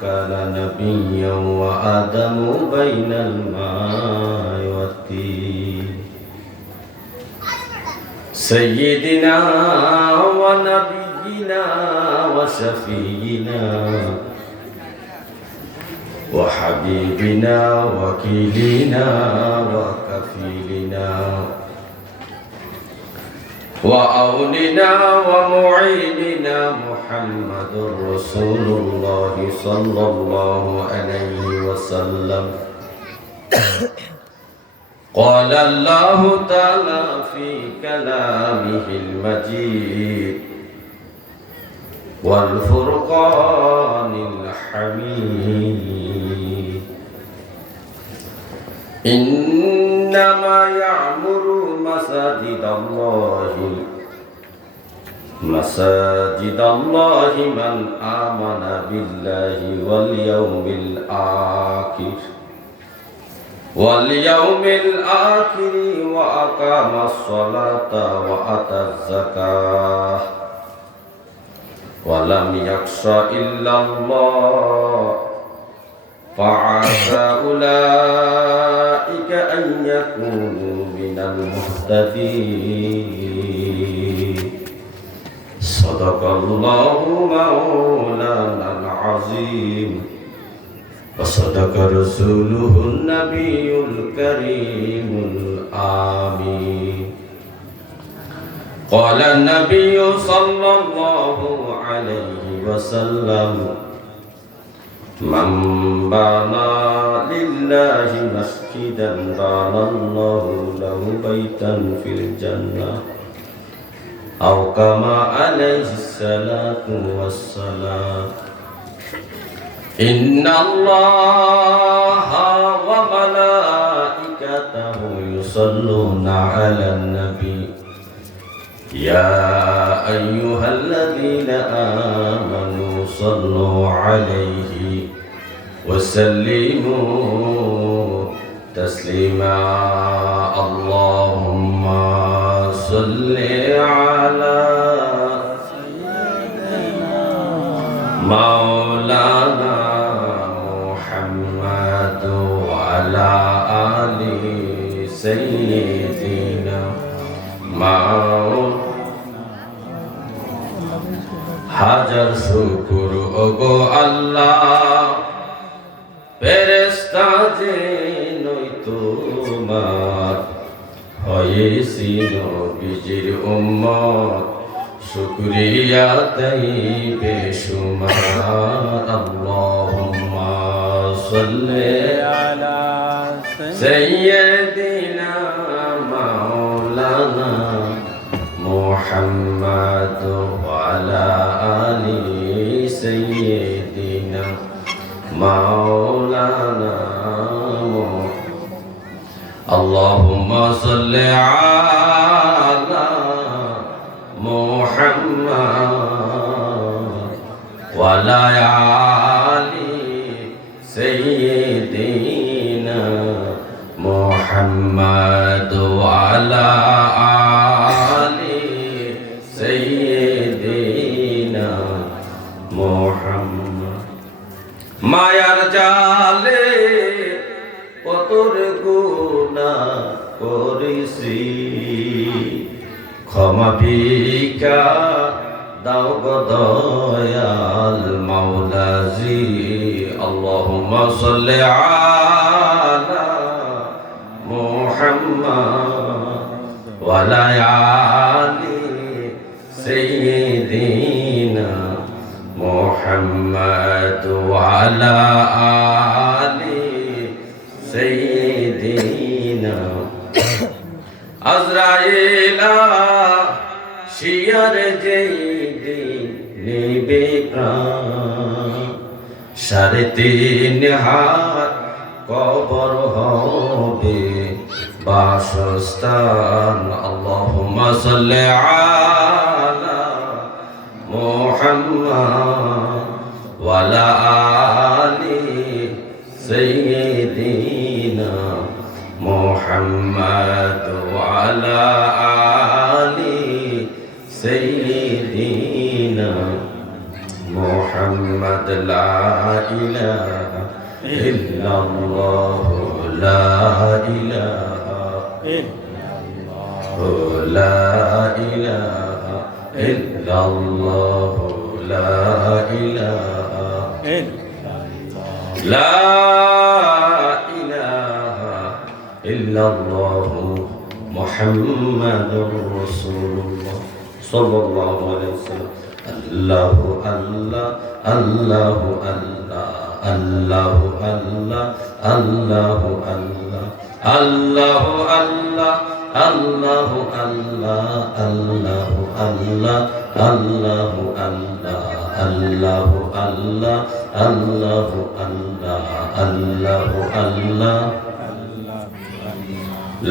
كان نبيا وآدم بين الماء والطين سيدنا ونبينا وشفينا وحبيبنا وكيلنا وكفيلنا وأولنا ومعيننا محمد رسول الله صلى الله عليه وسلم قال الله تعالى في كلامه المجيد والفرقان الحميد إنما يعمر مساجد الله من آمن بالله واليوم الآخر وأقام الصلاة وآتى الزكاة ولم يخش إلا الله فعسى أولئك أن يكونوا من المهتدين صدق الله مولانا العظيم وصدق رسوله النبي الكريم الآمين قال النبي صلى الله عليه وسلم من بنى لله مسجدا بنى الله له بيتا في الجنة أو كما عليه الصلاة والسلام إن الله وملائكته يصلون على النبي يا أيها الذين آمنوا صلوا عليه وسلموا تسليما اللهم صل على مولانا محمد وعلى آل سيدنا হাজার শুকর ওগো আল্লাহ ফেরেশতা যে নই তোমার হয়েছি নবীজির উম্মত শুকরিয়া তাই বেশুমার আল্লাহুম্মা সাল্লি আলা সাইয়্যিদিনা মাওলানা মুহাম্মদ ওয়া আলা আলি সাইয়্যিদিনা মাওলানা আল্লাহুম্মা সাল্লি আলা মুহাম্মদ ওয়া আলা আলি সাইয়্যিদিনা মুহাম্মদ ওয়া আলা আলি সাইয়্যিদিনা মুহাম্মদ মায়ার জালে কতর গুনাহ করেছি ক্ষমা ভিক্ষা দাও গো দয়াল মাওলাজি আল্লাহুম্মা সাল্লি আলা মুহাম্মদ ওয়া আলা আলি সাইয়্যিদিনা মুহাম্মদ ওয়া আলা আলি সাইয়্যিদিনা আজরাইলা শিয়ার যেই দিন নেবে প্রাণ 3.5 হাত কবর হবে বাসস্থান আল্লাহুম্মা সাল্লি আলা মুহাম্মদ ওয়া আলা আলি সাইয়্যিদিনা মুহাম্মদ ওয়া আলা আলি সাইয়্যিদিনা মুহাম্মদ محمد لا إله إلا الله لا إله لا إله إلا الله لا إله لا إله إلا الله محمد رسول الله صلى الله عليه وسلم الله الله الله الله الله الله الله الله الله الله الله الله الله الله الله الله الله الله الله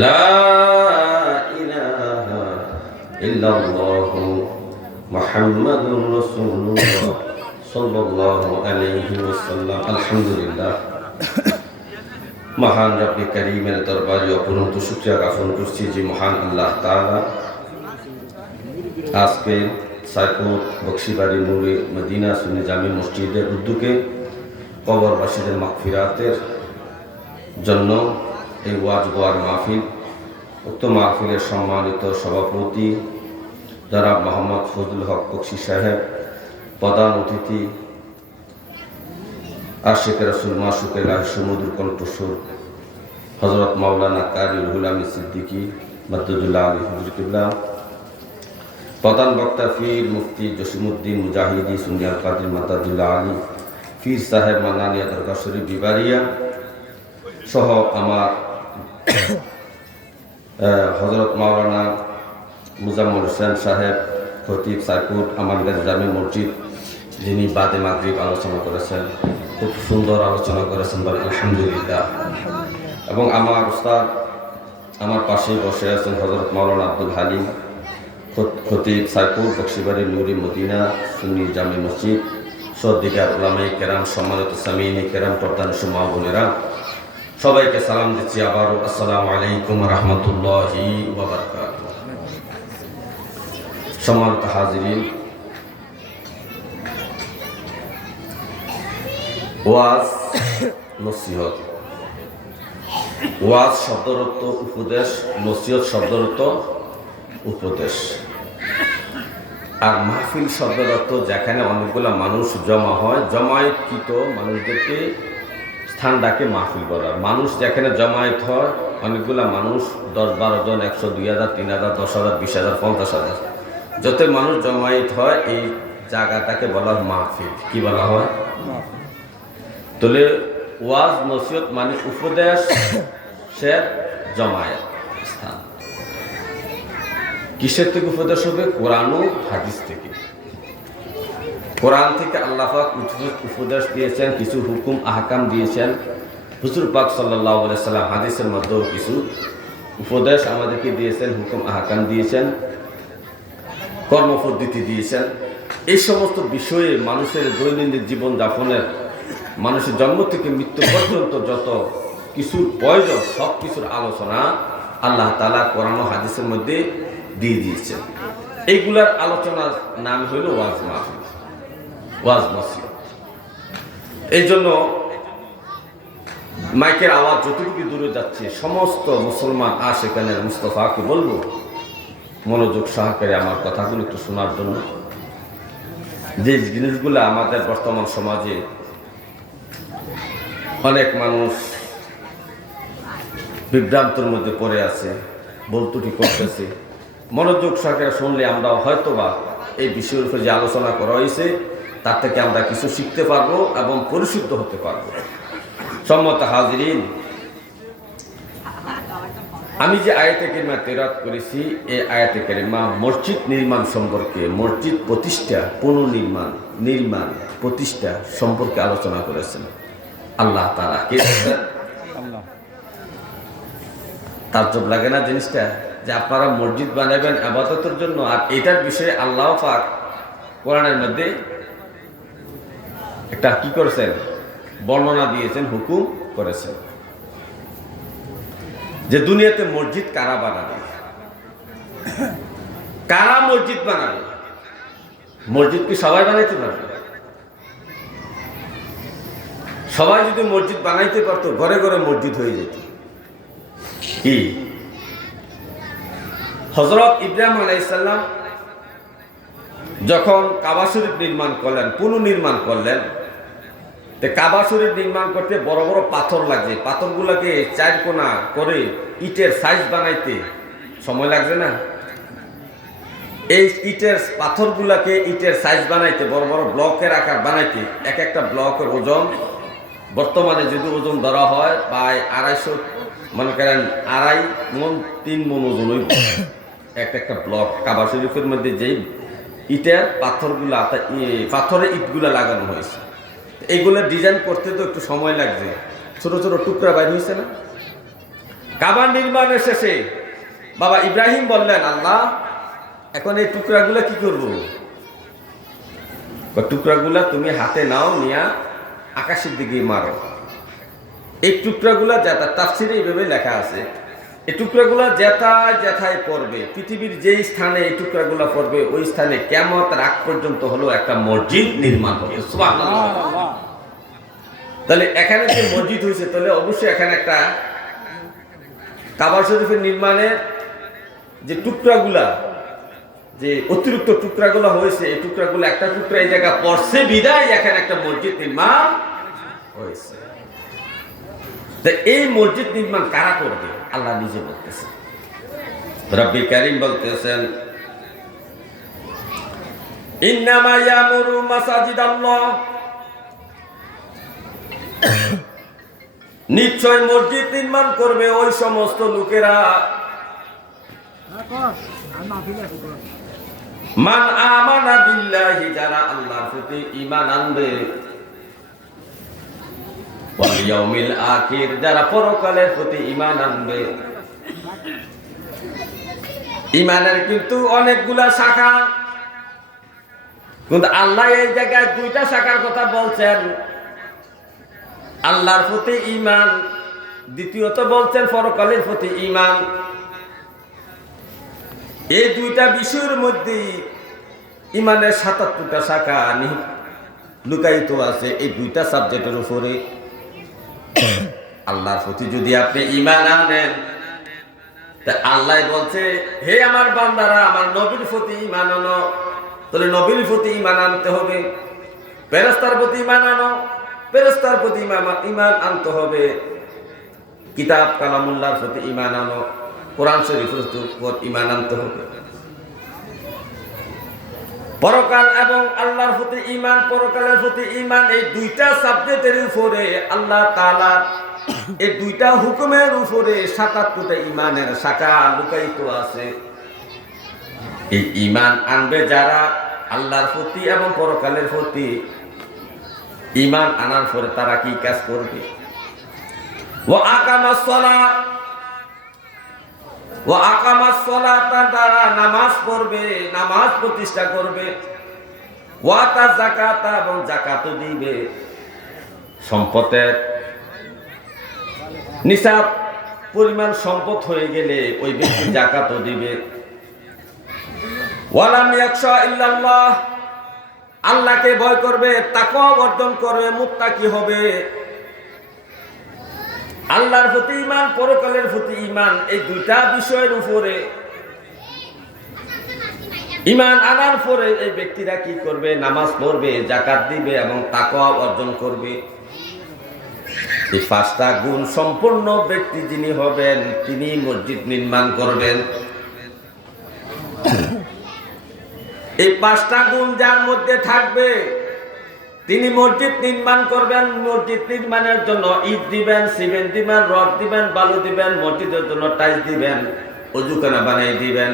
لا إله إلا الله محمد رسول الله صلى الله عليه وسلم الحمد لله মহান রব্বে কারীমের দরবারে অপরন্ত শুকরিয়া জ্ঞাপন করছি যে মহান আল্লাহ তাআলা আজকে সাইকুর বক্সিবাড়ি নূরে মদিনা সুন্নি জামি মসজিদের উদ্যোগে কবরবাসীদের মাগফিরাতের জন্য এই ওয়াজ গোয়ার মাহফিল, উক্ত মাহফিলের সম্মানিত সভাপতি জনাব মোহাম্মদ ফজলুল হক বক্সি সাহেব, প্রধান অতিথি আশিক রাসূল মাসুকে লাহ সমুদ্র কণ্ঠস্বর হযরত মাওলানা কারি রুহুল আমিন সিদ্দিকী মাদ্দুল্লাহ আলী হুজুর কিবলা, প্রধান বক্তা পীর মুফতি জসিমউদ্দিন মুজাহিদি সুন্নিয়াল কাদির মাদ্দুল্লাহ আলী পীর সাহেব মানানিয়া দরগা শরীফ বিবারিয়া সহ আমার হযরত মাওলানা মুজাম্মল হোসেন সাহেব খতিব সাইকুর আমানগঞ্জ জামি মসজিদ, যিনি বাদে মাগরিব আলোচনা করেছেন, খুব সুন্দর আলোচনা করেছেন, বলে আলহামদুলিল্লাহ। এবং আমার উস্তাদ আমার পাশে বসে আছেন হযরত মাওলানা আব্দুল হালিম খতিব সাইকুর বক্সিবাড়ি নূরে মদিনা সুন্নি জামি মসজিদ, সদ্দিকার উলামায়ে কেরাম, সম্মানিত সামিঈনে কেরাম, প্রধান মা বোনেরা, সবাইকে সালাম দিচ্ছি আবারও। আসসালামু আলাইকুম ওয়া রাহমাতুল্লাহি ওয়া বারাকাতুহু। সম্মানিত হাজিরিন, ওয়াজ নসিহত, ওয়াজ শব্দের অর্থ উপদেশ, নসিহত শব্দের অর্থ উপদেশ, আর মাহফিল শব্দের অর্থ যেখানে অনেকগুলো মানুষ জমা হয়, জমায়েতকৃত মানুষদেরকে স্থান ডাকে মাহফিল করার। মানুষ যেখানে জমায়েত হয়, অনেকগুলো মানুষ 10-12 জন, 100, 2000, 3000, 10,000, 20,000, 50,000, যত মানুষ জমায়েত হয় এই জায়গাটাকে বলা হয় মাহফিল। কি বলা হয়? তাহলে ওয়াজ নসিহত মানে উপদেশ সে জমায়েত স্থান। কিসের থেকে উপদেশ হবে? কোরআন ও হাদিস থেকে। কোরআন থেকে আল্লাহ পাক উপদেশ দিয়েছেন, কিছু হুকুম আহকাম দিয়েছেন। হুজুর পাক সাল্লাল্লাহু আলাইহি সাল্লাম হাদিসের মধ্যেও কিছু উপদেশ আমাদেরকে দিয়েছেন, হুকুম আহকাম দিয়েছেন, কর্মপদ্ধতি দিয়েছেন। এই সমস্ত বিষয়ে মানুষের দৈনন্দিন জীবন যাপনের, মানুষের জন্ম থেকে মৃত্যু পর্যন্ত যত কিছুর প্রয়োজন, সব কিছুর আলোচনা আল্লাহ তাআলা কোরআন ও হাদিসের মধ্যে দিয়ে দিয়েছেন। এইগুলার আলোচনার নাম হইল ওয়াজ মাহফিল, ওয়াজ নসিহত। এই জন্য মাইকের আওয়াজ যতটুকু দূরে যাচ্ছে, সমস্ত মুসলমান আশিকানের মুস্তাফাকে বলবো মনোযোগ সহকারে আমার কথাগুলো একটু শোনার জন্য। যে জিনিসগুলো আমাদের বর্তমান সমাজে অনেক মানুষ বিভ্রান্তর মধ্যে পড়ে আছে, বলতুটি করতেছে, মনোযোগ সহকারে শুনলে আমরা হয়তোবা এই বিষয়ের উপর যে আলোচনা করা হয়েছে তার থেকে আমরা কিছু শিখতে পারবো এবং পরিশুদ্ধ হতে পারবো। সম্মত হাজিরিন, আমি যে আয়াতে কারিমা তেলাওয়াত করেছি, এই আয়াতে কারিমা মসজিদ নির্মাণ সম্পর্কে, মসজিদ প্রতিষ্ঠা, পুনর্নির্মাণ প্রতিষ্ঠা সম্পর্কে আলোচনা করেছেন আল্লাহ তাআলা। কে? আল্লাহ। তাজ্জব লাগে না জিনিসটা, যে আপনারা মসজিদ বানাবেন ইবাদতের জন্য, আর এটার বিষয়ে আল্লাহ পাক কোরআনের মধ্যে একটা কি করেছেন? বর্ণনা দিয়েছেন, হুকুম করেছেন যে দুনিয়াতে মসজিদ কারা বানাবে, কারা মসজিদ বানাবে? মসজিদ কি সবাই বানাইতে পারবে? সবাই যদি মসজিদ বানাইতে পারতো, ঘরে ঘরে মসজিদ হয়ে যেত। কি হযরত ইব্রাহিম আলাইহিস সালাম যখন কাবা শরীফ নির্মাণ করলেন, পুনর্নির্মাণ করলেন, তো কাবা শরীফ নির্মাণ করতে বড় বড় পাথর লাগছে। পাথরগুলোকে চার কোনা করে ইটের সাইজ বানাইতে সময় লাগছে না? এই ইটের পাথরগুলাকে ইটের সাইজ বানাইতে, বড় বড় ব্লকের আকার বানাইতে, এক একটা ব্লকের ওজন বর্তমানে যদি ওজন ধরা হয় প্রায় 250, মনে করেন 2.5 মণ 3 মণ ওজন হইব একটা একটা ব্লক। কাবা শরীফের মধ্যে যেই ইটের পাথরগুলা, পাথরের ইটগুলা লাগানো হয়েছে, এইগুলো ডিজাইন করতে তো একটু সময় লাগছে। ছোট ছোট টুকরা বাইর হয়েছে না? কাবা নির্মাণের শেষে বাবা ইব্রাহিম বললেন, আল্লাহ এখন এই টুকরাগুলা কি করব? টুকরাগুলা তুমি হাতে নাও, নিয়া আকাশের দিকে মারো। এই টুকরাগুলা যেটা তাফসিরে এইভাবে লেখা আছে, এই টুকরাগুলা যেথায় পড়বে, পৃথিবীর যেই স্থানে এই টুকরাগুলা পড়বে, ওই স্থানে কিয়ামত রাত পর্যন্ত হলো একটা মসজিদ নির্মাণ হবে। সুবহানাল্লাহ। তাহলে এখানে যে মসজিদ হয়েছে, তাহলে অবশ্যই এখানে একটা কাবা শরীফের নির্মাণের যে টুকরাগুলা, যে অতিরিক্ত টুকরাগুলো হয়েছে, এই টুকরাগুলো একটা টুকরা এই জায়গা পড়ছে বিদায় এখানে একটা মসজিদ নির্মাণ হয়েছে। তো এই মসজিদ নির্মাণ কারা করবে? আল্লাহ নিজে বলতেছেন, রব্বি কারীম বলতেছেন, ইন্নামা ইয়ামুরু মাসাজিদাল্লাহ, নিশ্চয় মসজিদ নির্মাণ করবে ওই সমস্ত লোকেরা, মান আমানা বিল্লাহি, যারা আল্লাহর প্রতি ঈমান আনবে, ওয়াল ইয়াউমিল আখির, যারা পরকালের প্রতি ঈমান আনবে। ঈমানের কিন্তু অনেকগুলা শাখা, কিন্তু আল্লাহ এই জায়গায় 2টা শাখার কথা বলছেন। আল্লাহর প্রতি ঈমান, দ্বিতীয়ত বলছেন পরকালের প্রতি ঈমান। এই 2টা বিষয়ের মধ্যে ঈমানের 77টা শাখা লুকায়িত আছে। এই 2টা সাবজেক্টের উপরে আল্লাহর প্রতি যদি আপনি ঈমান আনেন, তা আল্লাহ বলছে, হে আমার বান্দারা, আমার নবীর প্রতি ঈমান আনো। তাহলে নবীর প্রতি ঈমান আনতে হবে। ফেরেশতার প্রতি ঈমান আনো, ফেরেশতার প্রতি ঈমান আনতে হবে। কিতাব কালামুল্লাহর প্রতি ঈমান আনো, কোরআন শরীফের উপর ঈমান আনতে হবে। পরকাল এবং আল্লাহর প্রতি ঈমান, পরকালের প্রতি ঈমান, এই 2টা সাবজেক্টের উপরে আল্লাহ তাআলা এই 2টা হুকুমের উপরে 77টা ঈমানের শাখা লুকায়িত আছে। এই ঈমান আনবে যারা আল্লাহর প্রতি এবং পরকালের প্রতি, ঈমান আনার পরে তারা কি কাজ করবে? ওয়া আকামাস সালাত, ওয়া আকামাস সালাত, তারা নামাজ পড়বে, নামাজ প্রতিষ্ঠা করবে। ওয়া তা যাকাত, এবং যাকাতও দিবে। সম্পদের নিসাব পরিমাণ সম্পদ হয়ে গেলে ওই ব্যক্তি যাকাতও দিবে। ওয়ালাম ইয়াখশা ইল্লাল্লাহ, আল্লাহকে ভয় করবে, তাকওয়া অর্জন করবে, মুত্তাকি হবে। আল্লাহর প্রতি ঈমান, পরকালের প্রতি ঈমান, এই 2টা বিষয়ের উপরে ঈমান আনার পরে এই ব্যক্তিরা কি করবে? নামাজ পড়বে, যাকাত দিবে এবং তাকওয়া অর্জন করবে। এই 5টা গুণ সম্পন্ন ব্যক্তি যিনি হবেন, তিনি মসজিদ নির্মাণ করবেন। এই 5টা গুণ যার মধ্যে থাকবে, তিনি মসজিদ নির্মাণ করবেন। মসজিদ নির্মাণের জন্য ইট দিবেন, সিমেন্ট দিবেন, রড দিবেন, বালু দিবেন, মসজিদের জন্য টাইলস দিবেন, অজুখানা বানিয়ে দিবেন,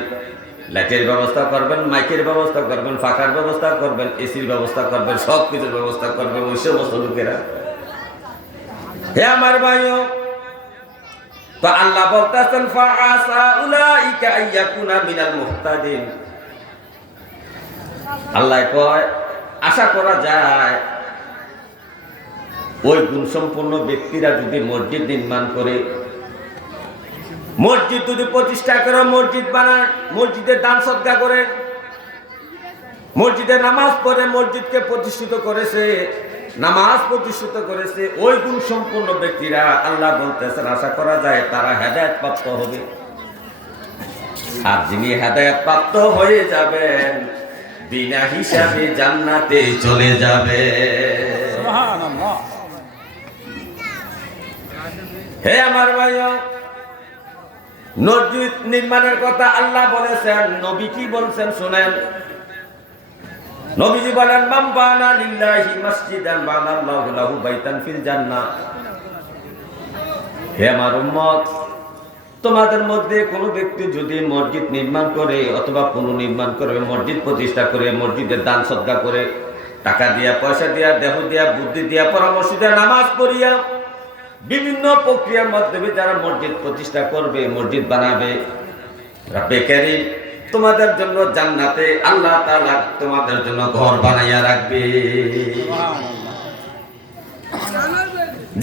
লাইটের ব্যবস্থা করবেন, মাইকের ব্যবস্থা করবেন, ফাঁকার ব্যবস্থা করবেন, এসির ব্যবস্থা করবেন, সব কিছুর ব্যবস্থা করবেন ওই সমস্ত লোকেরা। হে আমার ভাইও, তো আল্লাহ বলতেছেন, ফাআসা উলাইকা আইয়াকুনা মিনাল মুহতাদিন। আল্লাহ কয়, আশা করা যায় ওই গুণসম্পন্ন ব্যক্তিরা যদি মসজিদ নির্মাণ করে, মসজিদ যদি প্রতিষ্ঠা করে, মসজিদ বানায়, মসজিদের দান সদকা করে, মসজিদে নামাজ পড়ে, মসজিদকে প্রতিষ্ঠিত করেছে, নামাজ প্রতিষ্ঠিত করেছে, ওই গুণ সম্পন্ন ব্যক্তিরা আল্লাহ বলতেছেন আশা করা যায় তারা হেদায়েত প্রাপ্ত হবে। আর যিনি হেদায়েত প্রাপ্ত হয়ে যাবেন বিনা হিসাবে জান্নাতে চলে যাবে। সুবহানাল্লাহ। হে আমার ভাইও, মসজিদ নির্মাণের কথা আল্লাহ বলেছেন, নবী কি বলছেন শুনেন। নবীজি বলেন মান বানা লিল্লাহি মাসজিদান বানাল্লাহু লাহু বাইতান ফিল জান্নাহ। হে আমার উম্মত, তোমাদের মধ্যে কোনো ব্যক্তি যদি মসজিদ নির্মাণ করে অথবা পুনর্নির্মাণ করে, মসজিদ প্রতিষ্ঠা করে, মসজিদের দান সদকা করে, টাকা দিয়া, পয়সা দিয়া, দেহ দিয়া, বুদ্ধি দিয়া, পরামর্শ দিয়া, নামাজ পড়িয়া, বিভিন্ন প্রক্রিয়ার মাধ্যমে যারা মসজিদ প্রতিষ্ঠা করবে, মসজিদ বানাবে, রব্বে কারীম তোমাদের জন্য জান্নাতে আল্লাহ তাআলা তোমাদের জন্য ঘর বানাইয়া রাখবে।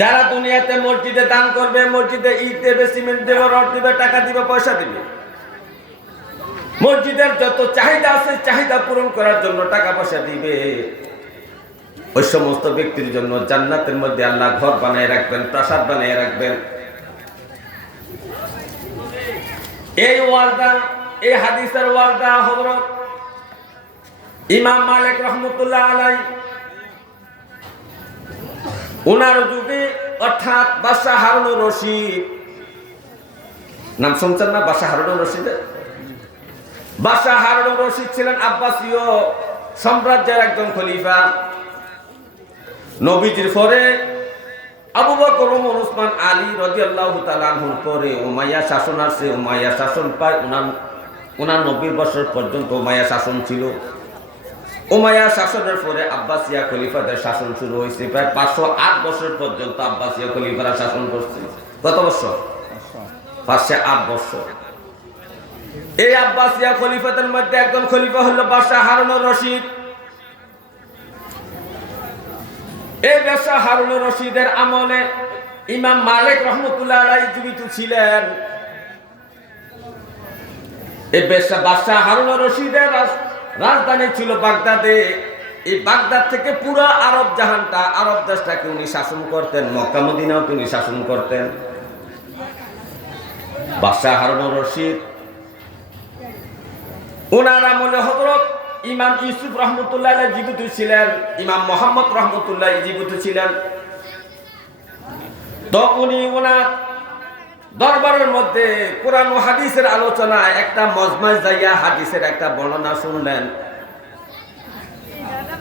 যারা দুনিয়াতে মসজিদে দান করবে, মসজিদে ইট দেবে, সিমেন্ট দেবে, রড দেবে, টাকা দিবে, পয়সা দিবে, মসজিদের যত চাহিদা আছে চাহিদা পূরণ করার জন্য টাকা পয়সা দিবে, ওই সমস্ত ব্যক্তির জন্য জান্নাতের মধ্যে আল্লাহ ঘর বানিয়ে রাখবেন, প্রাসাদ বানিয়ে রাখবেন। এই ওয়াদা, এই হাদিসের ওয়াদা হযরত ইমাম মালিক রাহমাতুল্লাহ আলাইহি ওনার যুগে, অর্থাৎ বাদশাহ হারুনুর রশিদ, নাম শুনছেন না বাদশাহ হারুনুর রশিদ? বাদশাহ হারুনুর রশিদ ছিলেন আব্বাসীয় সাম্রাজ্যের একজন খলিফা। নবীজির পরে আবু বকর, ওমর, ওসমান, আলী রাদিয়াল্লাহু তাআলা আনহুর পরে উমাইয়া শাসন আসছে। উমাইয়া শাসন প্রায় 89 বছর পর্যন্ত উমাইয়া শাসন ছিল। উমাইয়া শাসনের পরে আব্বাসিয়া খলিফাদের শাসন শুরু হয়েছে। প্রায় 508 বছর পর্যন্ত আব্বাসিয়া খলিফারা শাসন করছে। কত বছর? 508 বছর। এই আব্বাসিয়া খলিফাদের মধ্যে একজন খলিফা হলো বাদশাহ হারুনুর রশিদ। এই বাদশাহ হারুনুর রশিদের আমলে ইমাম মালিক রাহমাতুল্লাহ আলাইহি জীবিত ছিলেন। এই বাদশাহ হারুনুর রশিদের রাজধানী ছিল বাগদাদে। এই বাগদাদ থেকে পুরো আরব জাহানটা, আরব দেশটাকে উনি শাসন করতেন। মক্কা মদিনাও তিনি শাসন করতেন। বাদশাহ হারুনুর রশিদ ওনার আমলে হযরত ইমাম ইউসুফ রহমতুল্লাহ আলাইহি জীবিত ছিলেন, ইমাম মুহাম্মদ রহমতুল্লাহ জীবিত ছিলেন। তো উনি ওনার দরবারের মধ্যে কোরআন ও হাদিসের আলোচনায় একটা মজমায় যাইয়া হাদিসের একটা বর্ণনা শুনলেন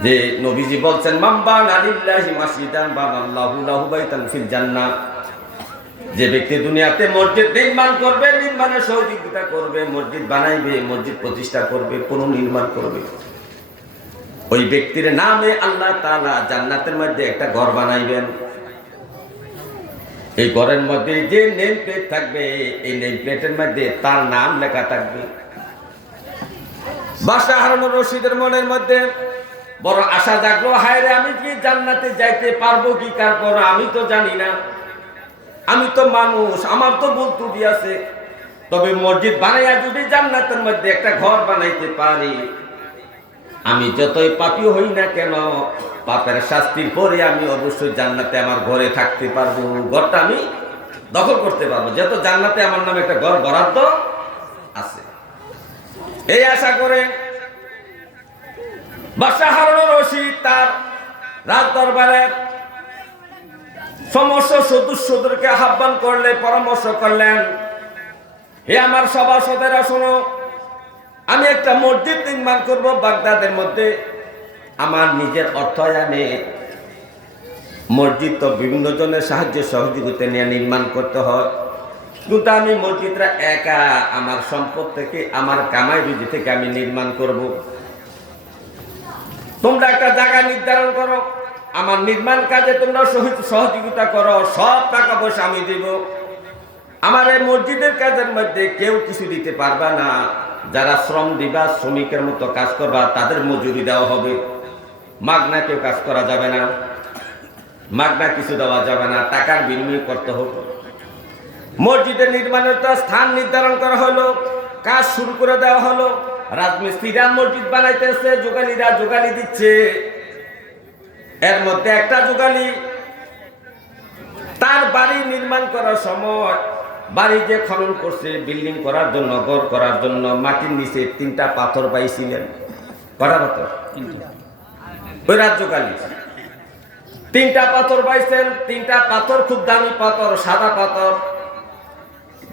যে নবীজি বলছেন মান বানা লিল্লাহি মাসজিদান বানাল্লাহু লাহু বাইতান ফিল জান্নাহ। যে ব্যক্তি দুনিয়াতে মসজিদ নির্মাণ করবে, নির্মাণের সহযোগিতা করবে, মসজিদ বানাইবে, মসজিদ প্রতিষ্ঠা করবে, পুনর্নির্মাণ করবে, ওই ব্যক্তির নামে আল্লাহ তাআলা জান্নাতের মধ্যে একটা ঘর বানাইবেন। এই ঘরের মধ্যে যে নেম প্লেট থাকবে, এই নেম প্লেটের মধ্যে তার নাম লেখা থাকবে। বাদশাহ হারুনুর রশিদের মনের মধ্যে বড় আশা জাগলো, হায় রে, আমি কি জান্নাতে যাইতে পারবো কি? তারপর আমি তো জানি না, আমি তো মানুষ, আমার তো ভুল ত্রুটি আছে। তবে মসজিদ বানাইয়া যদি জান্নাতের মধ্যে একটা ঘর বানাইতে পারি, আমি যতই পাপী হই না কেন, পাপের শাস্তির পরে আমি অবশ্যই জান্নাতে আমার ঘরে থাকতে পারবো, ঘরটা আমি দখল করতে পারবো, যেহেতু জান্নাতে আমার নামে একটা ঘর বরাদ্দ আছে। এই আশা করে বাদশাহ হারুনুর রশিদ তার রাজ দরবারে সমস্ত সদস্যদেরকে আহ্বান করলে, পরামর্শ করলেন, হে আমার সভাসদেরা শোনো, আমি একটা মসজিদ নির্মাণ করব বাগদাদের মধ্যে। আমার নিজের অর্থায়নে মসজিদ তো বিভিন্ন জনের সাহায্য সহযোগিতা নিয়ে নির্মাণ করতে হয়, কিন্তু আমি মসজিদটা একা আমার সম্পদ থেকে, আমার কামাই রুজি থেকে আমি নির্মাণ করব। তোমরা একটা জায়গা নির্ধারণ করো, আমার নির্মাণ কাজে তোমরা সহযোগিতা করো, সব টাকা পয়সা আমি দিব। আমার এই মসজিদের কাজের মধ্যে কেউ কিছু দিতে পারবা না। যারা শ্রম দিবা, শ্রমিকের মতো কাজ করবা, তাদের মজুরি দেওয়া হবে। মাগনা কেউ কাজ করা যাবে না, মাগনা কিছু দেওয়া যাবে না, টাকার বিনিময় করতে হবে। মসজিদের নির্মাণের তো স্থান নির্ধারণ করা হলো, কাজ শুরু করে দেওয়া হলো। রাজমিস্ত্রিরা মসজিদ বানাইতেছে, যোগালীরা যোগালী দিচ্ছে। এর মধ্যে একটা যুগালি তার বাড়ি নির্মাণ করার সময় বাড়ি যে খনন করছে বিল্ডিং করার জন্য, ঘর করার জন্য মাটির নিচে 3টা পাথর পাইছিলেন। কটা পাথর? ওই রাজ্যকালী 3টা পাথর পাইছেন। 3টা পাথর খুব দামি পাথর, সাদা পাথর।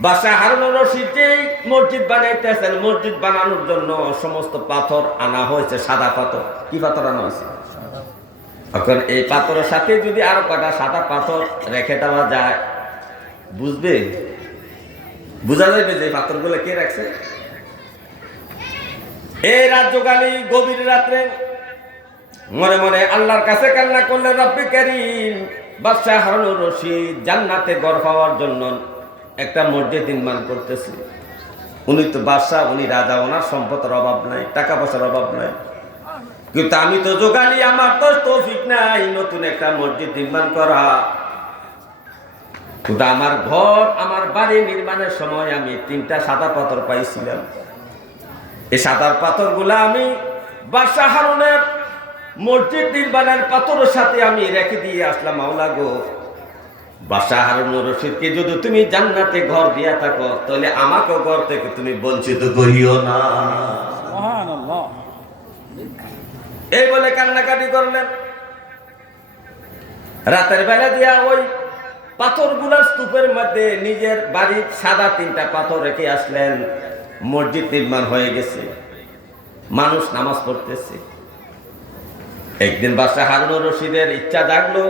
বাদশাহ হারুনুর রশিদ যেই মসজিদ বানাইতেছেন, মসজিদ বানানোর জন্য সমস্ত পাথর আনা হয়েছে সাদা পাথর। কি পাথর আনা হয়েছে? এখন এই পাথরের সাথে যদি আরো কটা সাদা পাথর রেখে দেওয়া যায়, বুঝবে, বুঝা যাবে যে পাথরগুলো কে রাখছে। এই রাজ্যকালী গভীর রাত্রে মনে মনে আল্লাহর কাছে কান্না করলেন, রব্বি কারীম, বাদশাহ হারুনুর রশিদ জান্নাতে ঘর পাওয়ার জন্য একটা মসজিদ নির্মাণ করতেছে। উনি তো বাদশাহ, উনি রাজা, ওনার সম্পদের অভাব নাই, টাকা পয়সার অভাব নাই, কিন্তু আমি তো যোগালি, আমার তো তৌফিক নাই নতুন একটা মসজিদ নির্মাণ করা। কিন্তু আমার ঘর, আমার বাড়ি নির্মাণের সময় আমি 3টা সাদা পাথর পাইছিলাম। এই সাদা পাথরগুলা আমি বাদশাহ হারুনের মসজিদ নির্মাণের পাথরের সাথে আমি রেখে দিয়ে আসলাম। মাওলা গো, বাদশাহ হারুনুর রশিদকে যদি তুমি জান্নাতে ঘর দিয়া থাকো, তাহলে আমাকে ঘর থেকে তুমি বঞ্চিত করিও না। সুবহানাল্লাহ। এই বলে কান্নাকাটি করলেন। রাতের বেলা দিয়া ওই পাথরগুলা স্তূপের মধ্যে নিজের বাড়ির সাদা 3টা পাথর রেখে আসলেন। মসজিদ নির্মাণ হয়ে গেছে, মানুষ নামাজ পড়তেছে। একদিন বাদশাহ হারুনুর রশিদের ইচ্ছা জাগলো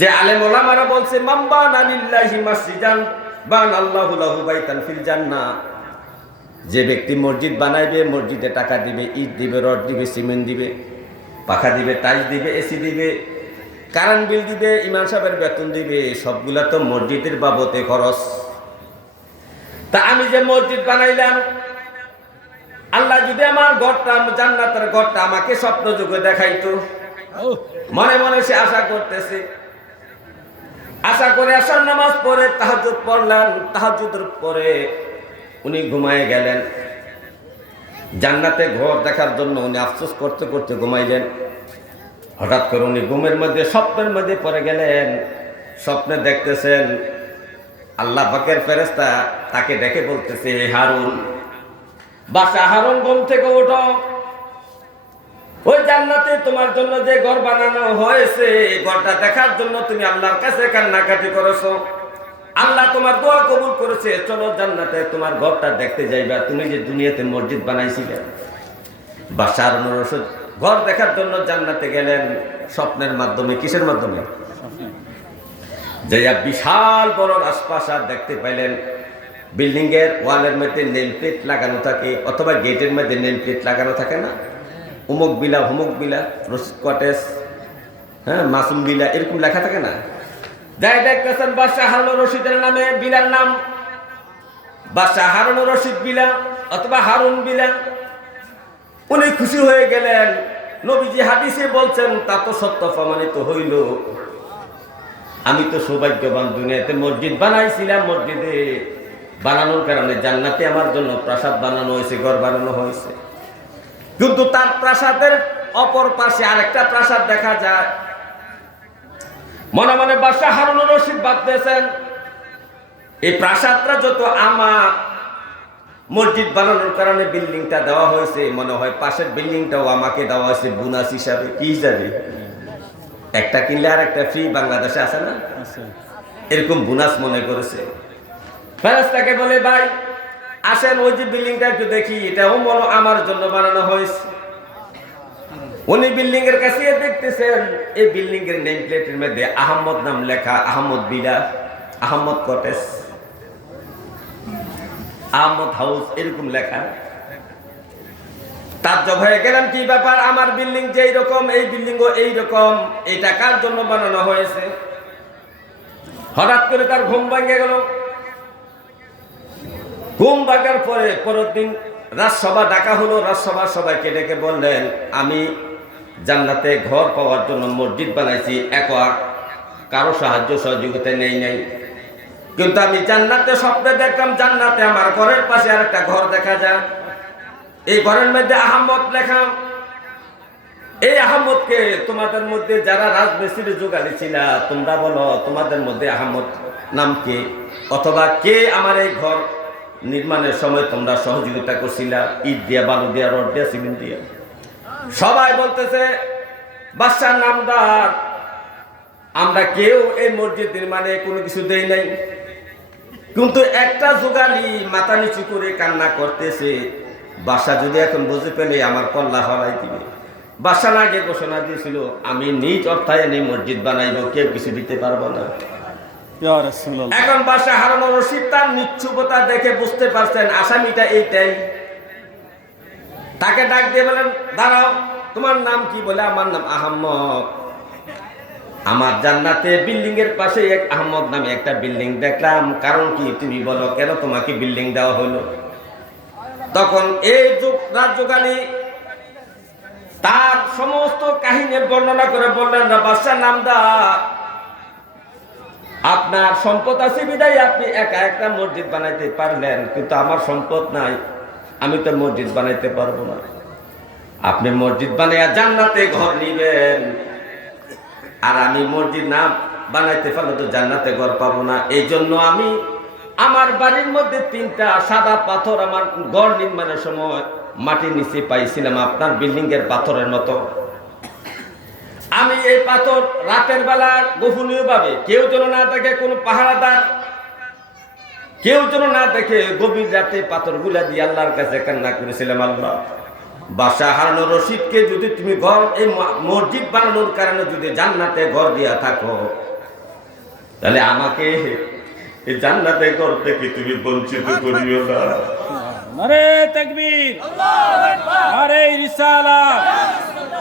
যে আলেম ওলামারা বলছে, মান বানা লিল্লাহি মাসজিদান বানাল্লাহু লাহু বাইতান ফিল জান্নাহ। যে ব্যক্তি মসজিদ বানাইবে, মসজিদে টাকা দিবে, ইট দিবে, রড দিবে, সিমেন্ট দিবে, পাখা দিবে, টাইলস দিবে, এসি দিবে, কারেন্ট বিল দিবে, ইমাম সাহেবের বেতন দিবে, সবগুলা তো মসজিদের বাবদে খরচ। তা আমি যে মসজিদ বানাইলাম, আল্লাহ যদি আমার ঘরটা, জান্নাতের ঘরটা আমাকে স্বপ্ন যুগে দেখাইতো। মনে মনে সে আশা করতেছে। আশা করে আসার নামাজ পড়ে তাহাজ্জুদ পড়লেন। তাহাজ্জুদের পরে উনি ঘুমায় গেলেন। জান্নাতে ঘর দেখার জন্য উনি আফসোস করতে করতে ঘুমাইলেন। হঠাৎ করে উনি ঘুমের মধ্যে, স্বপ্নের মধ্যে পড়ে গেলেন। স্বপ্নে দেখতেছেন আল্লাহ পাকের ফেরেশতা তাকে ডেকে বলতেছে, হে হারুন, বাদশাহ হারুন, ঘুম থেকে ওঠো। ওই জান্নাতে তোমার জন্য যে ঘর বানানো হয়েছে, এই ঘরটা দেখার জন্য তুমি আল্লাহর কাছে কান্নাকাটি করেছো। আল্লাহ তোমার দোয়া কবুল করেছে, চলো জান্নাতে তোমার ঘরটা দেখতে যাইবা। তুমি যে দুনিয়াতে মসজিদ বানাইছিলে। বাদশাহ হারুনুর রশিদ ঘর দেখার জন্য জান্নাতে গেলেন স্বপ্নের মাধ্যমে। কিসের মাধ্যমে? যে বিশাল বড় রাজপ্রাসাদ দেখতে পাইলেন। বিল্ডিং এর ওয়ালের মধ্যে নেম প্লেট লাগানো থাকে, অথবা গেটের মধ্যে নেম প্লেট লাগানো থাকে না, অমুক বিলা, অমুক বিলা, রশিদ কটেজ, হ্যাঁ, মাসুম বিলা, এরকম লেখা থাকে না। যাই দেখতেছেন বাদশাহ হারুনুর রশিদের নামে বিলার নাম বাদশাহ হারুনুর রশিদ বিলা অথবা হারুন বিলা। উনি খুশি হয়ে গেলেন। নবীজি হাদিসে বলছেন, তা তো সত্য প্রমাণিত হইল। আমি তো সৌভাগ্যবান, দুনিয়াতে মসজিদ বানাইছিলাম, মসজিদে বানানোর কারণে জান্নাতে আমার জন্য প্রাসাদ বানানো হয়েছে, ঘর বানানো হয়েছে। কিন্তু তার প্রাসাদের অপর পাশে আরেকটা প্রাসাদ দেখা যায়। মনে মনে বাদশাহ হারুনুর রশিদ ভাবতেছেন, এই প্রাসাদটা যত আমার, মসজিদ বানানোর কারণে বিল্ডিংটা দেওয়া হয়েছে, মনে হয় পাশের বিল্ডিংটাও আমাকে দেওয়া হয়েছে বোনাস হিসাবে। কি হিসাবে? একটা কিনলে আর একটা ফ্রি, বাংলাদেশে আছে না, এরকম বোনাস মনে করেছে। ফেরেশতাকে বলে, ভাই আসেন ওই যে বিল্ডিংটা একটু দেখি, এটাও মনে আমার জন্য বানানো হয়েছে। উনি বিল্ডিং এর কাছে দেখতেছেন, এই বিল্ডিং এর নেম প্লেটের মধ্যে আহমদ নাম লেখা, আহমদ বিলা, আহমদ কটেজ, আহমদ হাউস, এরকম লেখা। তাজ্জব হয়ে গেলেন, কি ব্যাপার, আমার বিল্ডিং যে এইরকম, এই বিল্ডিংও এইরকম, এটা কার জন্য বানানো হয়েছে? হঠাৎ করে তার ঘুম ভেঙে গেল। ঘুম ভাঙার পরে পরের দিন রাজসভা ডাকা হলো। রাজসভা সবাইকে ডেকে বললেন, আমি জান্নাতে ঘর পাওয়ার জন্য মসজিদ বানাইছি, একা কারো সাহায্য সহযোগিতা নেই নাই, কিন্তু আমি জান্নাতে স্বপ্নে দেখলাম, জান্নাতে আমার ঘরের পাশে আর একটা ঘর দেখা যায়। এই ঘরের মধ্যে আহমদ লেখা। এই আহমদকে তোমাদের মধ্যে যারা রাজমিস্ত্রি যোগালি ছিল, তোমরা বলো তোমাদের মধ্যে আহমদ নাম কে, অথবা কে আমার এই ঘর নির্মাণের সময় তোমরা সহযোগিতা করছিলা, ইট দিয়া, বালু দিয়া, রড দিয়া, সিমেন্ট দিয়া। সবাই বলতেছে বাদশার নামদার, আমরা কেউ এই মসজিদ নির্মাণে কোনো কিছু দেই নাই। কিন্তু একটা যোগালি মাথা নিচু করে কান্না করতেছে, বাদশা যদি এখন বুঝে পেলে আমার কল্লা হলাই দিবে। বাদশা আগে ঘোষণা দিয়েছিল, আমি নিজ অর্থায়নে মসজিদ বানাইব, কেউ কিছু দিতে পারবো না। ইয়া রাসূলুল্লাহ। এখন বাদশা হারুন রশিদ তার নিচ্ছুকতা দেখে বুঝতে পারছেন আসামিটা এইটাই। তাকে ডাক দিয়ে বলেন, দাঁড়াও, তোমার নাম কি? বলে আমার নাম আহমদ। আমার জান্নাতে বিল্ডিং এর পাশে এক আহমদ নামে একটা বিল্ডিং দেখলাম, কারণ কি তুমি বলো, কেন তোমাকে বিল্ডিং দেওয়া হলো? তখন এই রাজযোগালী তার সমস্ত কাহিনীর বর্ণনা করে বললেন, বাদশার নামদার, আপনার সম্পদ আছে বিদায় আপনি একা একটা মসজিদ বানাইতে পারলেন, কিন্তু আমার সম্পদ নাই, আমি তো মসজিদ বানাইতে পারবো না। আপনি মসজিদ বানাইয়া জান্নাতে ঘর নিবেন, আর আমি মসজিদ না বানাইতে পারলে তো জান্নাতে ঘর পাবো না। এই জন্য আমি আমার বাড়ির মধ্যে 3টা সাদা পাথর আমার ঘর নির্মাণের সময় মাটির নিচে পাইছিলাম, আপনার বিল্ডিং এর পাথরের মতো। আমি এই পাথর রাতের বেলা গোপনীয় ভাবে কেউ যেন না দেখে, কোনো পাহারাদার কেউ যেন না দেখে, গভীর রাতে পাথরগুলা দিয়ে আল্লাহর কাছে কান্না করেছিলাম, আল্লাহ, বাদশাহ হারুন রশিদকে যদি তুমি ঘর এই মসজিদ বানানোর কারণে যদি জান্নাতে ঘর দিয়া থাকো, তাহলে আমাকে এই জান্নাতে ঘর থেকে তুমি বঞ্চিত করিও না। নারে তাকবীর, নারে রিসালাত,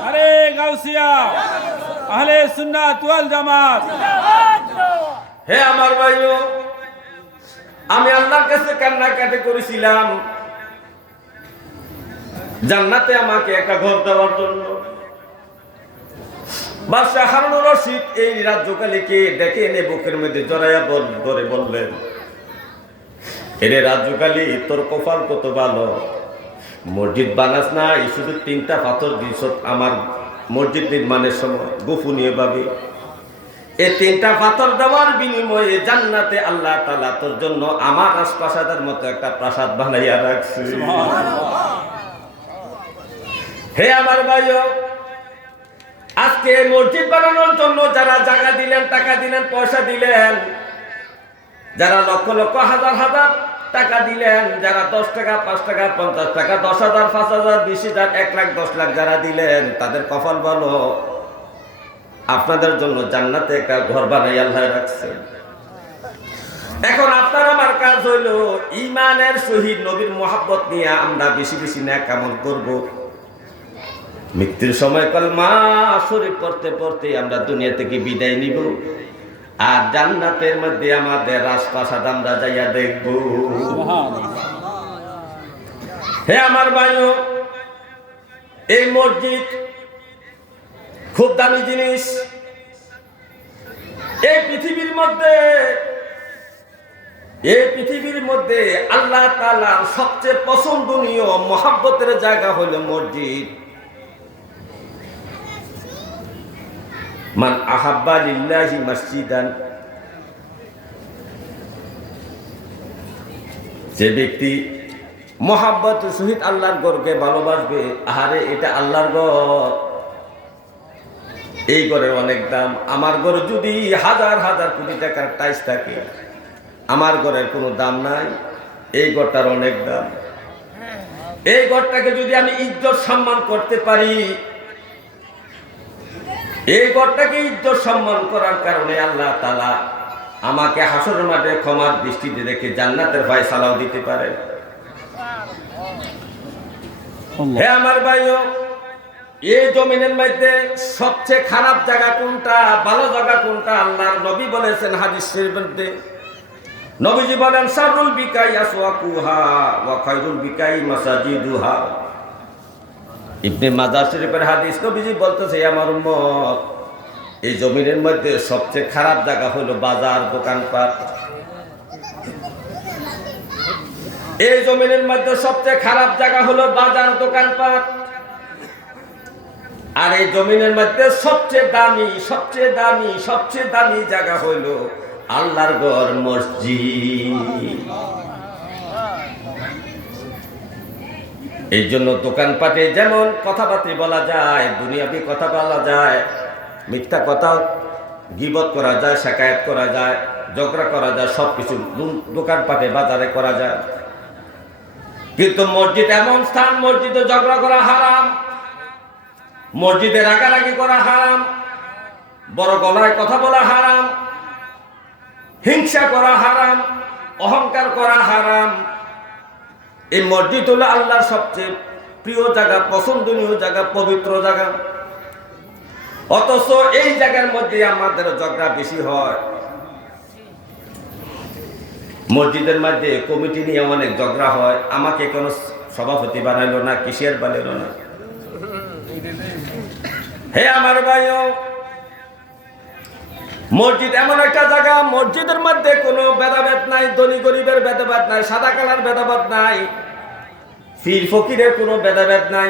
নারে গাউসিয়া, আহলে সুন্নাত ওয়াল জামাত। হে আমার ভাইও, আমি আল্লাহর কাছে কান্নাকাটি করেছিলাম জান্নাতে আমাকে একটা ঘর দেওয়ার জন্য। বাদশাহ হারুন রশিদ এই রাজ্যকালীকে ডেকে এনে বুকের মধ্যে জড়াইয়া ধরে বললেন, এরে রাজ্যকালী, তোর কপাল কত ভালো, মসজিদ বানাস না, এই শুধু 3টা পাথর দিস আমার মসজিদ নির্মাণের সময় গোপনীয় ভাবে। এই 3টা পাথর দেওয়ার বিনিময়ে জান্নাতে আল্লাহ তাআলা তোর জন্য আমার রাজপ্রাসাদের মতো একটা প্রাসাদ বানাইয়া রাখছে। হে আমার ভাইও, আজকে মসজিদ বানানোর জন্য যারা জায়গা দিলেন, টাকা দিলেন, পয়সা দিলেন, যারা লক্ষ লক্ষ হাজার হাজার টাকা দিলেন, যারা 10 টাকা, 5 টাকা, 50 টাকা, 10,000, 5,000, 20,000, 1 লাখ, 10 লাখ যারা দিলেন, তাদের কপাল ভালো, আপনাদের জন্য জান্নাতে একটা ঘর বানাই আল্লাহ রাখছে। এখন আপনার আমার কাজ হইল ঈমানের সহিত নবীর মুহাব্বত নিয়ে আমরা বেশি বেশি নেক আমল করব। মৃত্যুর সময় কলমা শরীফ পড়তে পড়তে আমরা দুনিয়া থেকে বিদায় নিব, আর জান্নাতের মধ্যে আমাদের রাজপ্রাসাদ আমরা যাইয়া দেখব। হে আমার ভাইও, এই মসজিদ খুব দামি জিনিস। এই পৃথিবীর মধ্যে আল্লাহ তাআলার সবচেয়ে পছন্দনীয় মহব্বতের জায়গা হলো মসজিদ। মান আহাব্বা লিল্লাহি মসজিদান, যে ব্যক্তি মহব্বত সহিত আল্লাহর ঘরকে ভালোবাসবে, আহারে এটা আল্লাহর ঘর, এই ঘরের অনেক দাম। আমার ঘরে যদি হাজার হাজার কোটি টাকার টাইলস থাকে, আমার ঘরের কোনো দাম নাই, এই ঘরটার অনেক দাম। এই ঘরটাকে যদি আমি ইজ্জত সম্মান করতে পারি, এই ঘরটাকে ইজ্জত সম্মান করার কারণে আল্লাহ তাআলা আমাকে হাসরের মাঠে ক্ষমার দৃষ্টিতে দেখে জান্নাতের ফয়সালাও দিতে পারে। হে আমার ভাইও, এই জমিনের মধ্যে সবচেয়ে খারাপ জায়গা কোনটা, ভালো জায়গা কোনটা? আল্লাহর নবী বলেছেন হাদিস শরীফের মধ্যে, নবীজি বলেন, শাররুল বিকাই আসওয়াকুহা ওয়া খায়রুল বিকাই মাসাজিদুহা। ইবনে মাজাহ শরীফের হাদিস, নবীজি বলতেছে, আমার উম্মত, এই জমিনের মধ্যে সবচেয়ে খারাপ জায়গা হলো বাজার, দোকানপাট। এই জমিনের মধ্যে সবচেয়ে খারাপ জায়গা হলো বাজার, দোকানপাট। আর এই জমিনের মধ্যে সবচেয়ে দামি জায়গা হইল আল্লাহর ঘর, মসজিদ। এই জন্য দোকানপাটে যেমন কথাবার্তা বলা যায়, দুনিয়াবি কথা বলা যায়, মিথ্যা কথা গীবত করা যায়, শাকায়াত করা যায়, ঝগড়া করা যায়, সবকিছু দোকানপাটে বাজারে করা যায়। কিন্তু মসজিদ এমন স্থান, মসজিদে ঝগড়া করা হারাম, মসজিদে রাগারাগি করা হারাম, বড় গলায় কথা বলা হারাম, হিংসা করা হারাম, অহংকার করা হারাম। এই মসজিদ হলো আল্লাহর সবচেয়ে প্রিয় জায়গা, পছন্দনীয় জায়গা, পবিত্র জায়গা। অথচ এই জায়গার মধ্যে আমাদের ঝগড়া বেশি হয়। মসজিদের মধ্যে কমিটি নিয়ে অনেক ঝগড়া হয়, আমাকে কোনো সভাপতি বানাইলো না, কিসের বানাইলো না। হে আমার ভাইও, মসজিদ এমন একটা জায়গা, মসজিদের মধ্যে কোনো ভেদাভেদ নাই, ধনী গরিবের ভেদাভেদ নাই, সাদা কালার ভেদাভেদ নাই, পীর ফকিরের কোনো ভেদাভেদ নাই।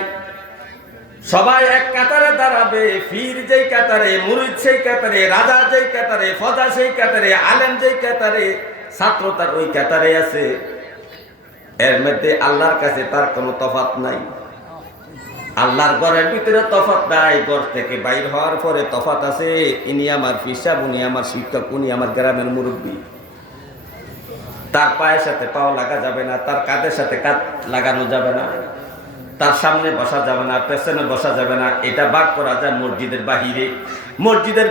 সবাই এক কাতারে দাঁড়াবে, পীর যেই কাতারে, মুরিদ সেই কাতারে, রাজা যেই কাতারে, ফজা সেই কাতারে, আলেম যেই কাতারে, ছাত্র তার ওই কাতারে আছে। এর মধ্যে আল্লাহর কাছে তার কোনো তফাৎ নাই। আল্লাহর ঘরের ভিতরে তফাৎ নাই, ঘর থেকে বাইর হওয়ার পরে তফাৎ আছে। ইনি আমার ফিসাব, উনি আমার শিক্ষক, উনি আমার গ্রামের মুরব্বী। তার পায়ের সাথে পাও লাগা যাবে না, তার কাঁধের সাথে কাঁধ লাগানো যাবে না, তার সামনে বসা যাবে না, পেছনে বসা যাবে না। এটা ভাগ করা যায় মসজিদের বাহিরে। মসজিদের